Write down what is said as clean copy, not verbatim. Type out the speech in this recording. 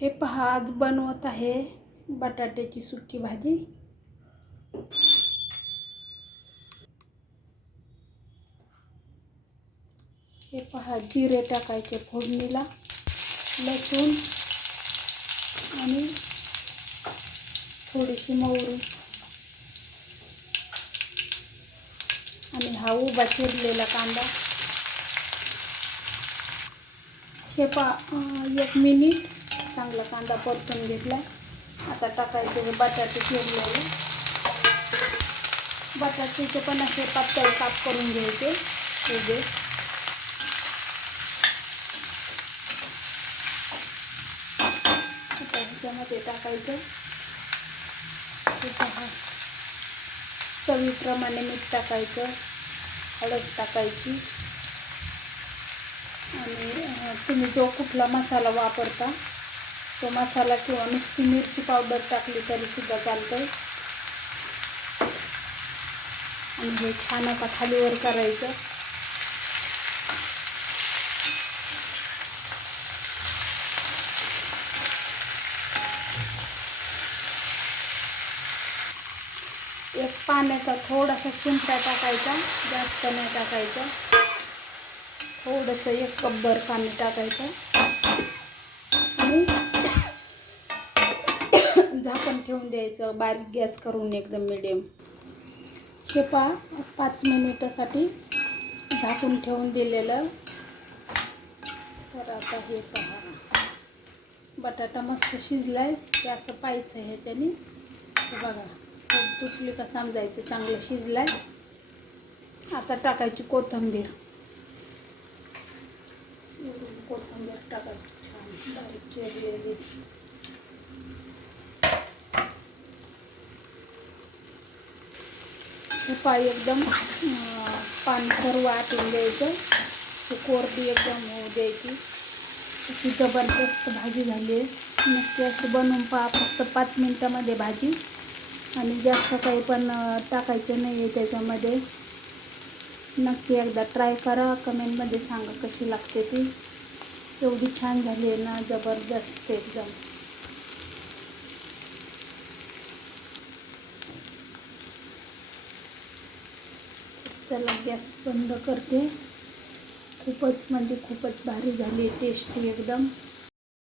हे पहा, आज बनवत आहे बटाट्याची सुकी भाजी। हे पहा, जिरे टाकायचे फोडणीला, लसूण आणि थोडीशी मोहरी आणि हा उभा चिरलेला कांदा। हे पहा, 1 मिनिट चांगला कांदा परतून घेतला। आता टाकायचे हे बटाटे चिरलेले। बटाट्याचे पण असे पातळ काप करून घ्यायचे उभे। आता ह्याच्यामध्ये टाकायचं चवीप्रमाणे मीठ टाकायचं, हळद टाकायची आणि तुम्ही जो कुठला मसाला वापरता तो मसाला किंवा नुसती मिरची पावडर टाकली तरी सुद्धा चालतं। आणि हे छान आता खालीवर करायचं। एक पाण्याचा थोडासा शिंपडा टाकायचा, जास्त नाही टाकायचं। थोडंसं 1 कपभर पाणी टाकायचं आणि झाकण ठेवून द्यायचं, बारीक गॅस करून एकदम मीडियम। हे पहा, 5 मिनिटासाठी झाकून ठेवून दिलेलं। तर आता हे पहा, बटाटा मस्त शिजलाय। ते असं पाहायचं ह्याच्याने, हे बघा तुटली का समजायचं चांगलं शिजलाय। आता टाकायची कोथिंबीर। कोथिंबीर टाकायची छान बारीक चिरलेली। हे पहा, एकदम पाणथर वाटून द्यायचं, कोरडी एकदम होऊ द्यायची। अशी जबरदस्त भाजी झाली आहे। नक्की अशी बनवून पहा, फक्त 5 मिनिटामध्ये भाजी, आणि जास्त काही पण टाकायचं नाही आहे त्याच्यामध्ये। नक्की एकदा ट्राय करा, कमेंटमध्ये सांगा कशी लागते ती। एवढी छान झाली आहे ना, जबरदस्त एकदम। चला गॅस बंद करते। खूपच म्हणजे खूपच भारी झाली, टेस्टी एकदम।